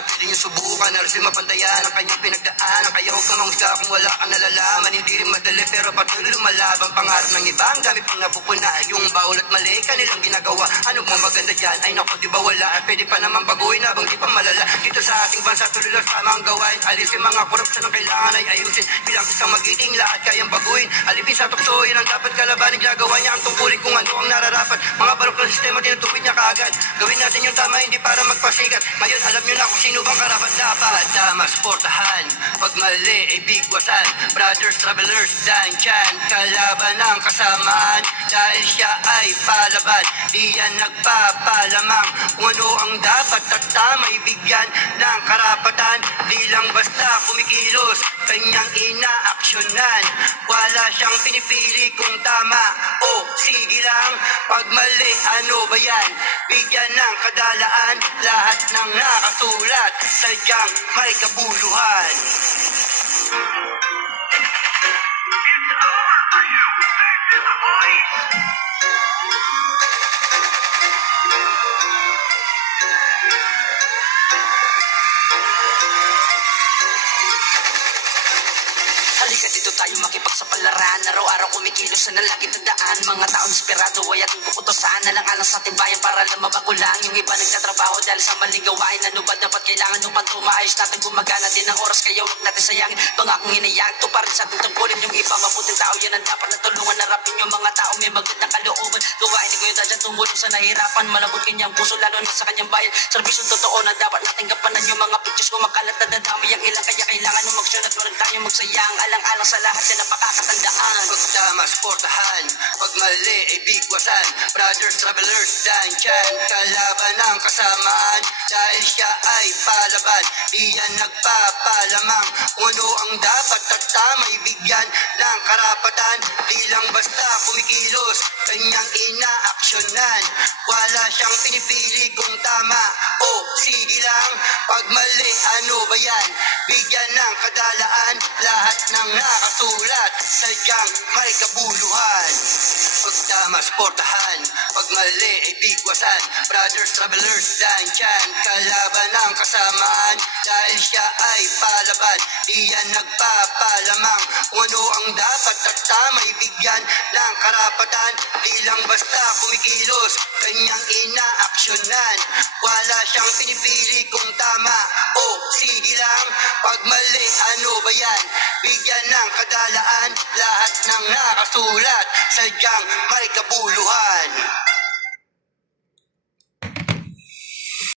naman, pwede niyo subukan. Alas din mapantayan ang kanyang pinagdaanan. Kaya huwag kang mamusga kung wala kang nalalaman. Hindi rin madali pero patuloy lumalaban. Pangarap ng iba, ang dami pang napupuna. Yung bawal at mali, kanilang ginagawa. Ano mo maganda dyan? Ay naku, di ba wala? Pwede pa naman baguhin habang di pa malala. Dito sa ating bansa, tuloy lang tama ang gawain. Alisin mga korupsyon ang kailangan ay ayusin. Bilang isang magiting, lahat kayang baguhin. Alipin sa tukso, yun ang dapat kalabanin. Gagawa niya ang tungkulin kung ano ang nararapat. Mga barok ng sistema, tinutupid niya kaagad. Gawin natin yung tama, hindi para magpasikat. Ngayon, alam niyo na kung sino bang karapat dapat. Tama, sportahan. Pag mali, ay bigwasan. Brothers, travelers, dan dyan. Kalaban ang kasamaan. Dahil siya ay palaban. Di yan nagpapalamang. Kung ano ang dapat at tama'y bigyan ng karapatan. Di lang basta kumikilos, kanyang inaaksyonan. Wala siyang pinipili kung tama o sige lang. Pag mali, ano ba yan? Bigyan ng kadalaan. Lahat ng nakasulat, sadyang may kabuluhan. It's over for you. This is the police. Halika dito tayo makipagsapalaran. Araw-araw kumikilos na lagi tandaan. Mga taong inspirado ay ating puputosan. Alang-alang sa ating bayan para lang mabago lang. Yung iba nagtatrabaho dahil sa maling gawain. Ano ba dapat kailangan yung pantumaayos natin? Gumagana din ang oras kaya huwag natin sayangin. Pangakong hinayang to pa rin sa ating tungkulin. Yung iba mabuting tao yan ang dapat natulungan. Narapin yung mga tao may magandang kalooban. Gawain ni Kuya Dad tumulong sa nahirapan. Malabot kanyang puso lalo na sa kanyang bayan. Serbisyong totoo na dapat nating gampanan. Yung mga pictures kumakalat na dadami ang ilang. Kaya kailangan yung magsyon at walang tayo magsayang. Alang-alang sa lahat yan ang pakakatandaan. Pag tama, sportahan. Pag mali, ay bigwasan. Brothers, travelers, dan dyan. Kalaban ang kasamaan. Dahil siya ay palaban. Di yan nagpapalamang. Kung ano ang dapat at tama'y bigyan ng karapatan. Di lang basta kumikilos, kanyang inaaksyonan. Wala siyang pinipili kung tama o sige lang. Pag mali, ano ba yan? Bigyan ng kadalaan. Lahat ng nakasulat, sadyang may kabuluhan. Pag tama, sportahan. Pag mali, ay bigwasan. Brothers, travelers, dan dyan. Kalaban ang kasamaan. Dahil siya ay palaban. Di yan nagpapalamang. Kung ano ang dapat at tama'y bigyan ng karapatan. Di lang basta kumikilos, kanyang inaaksyonan. Wala siyang pinipili kung tama o sige lang. Pag mali, ano ba yan? Bigyan ng kadalaan. Lahat ng nakasulat, sadyang may kabuluhan.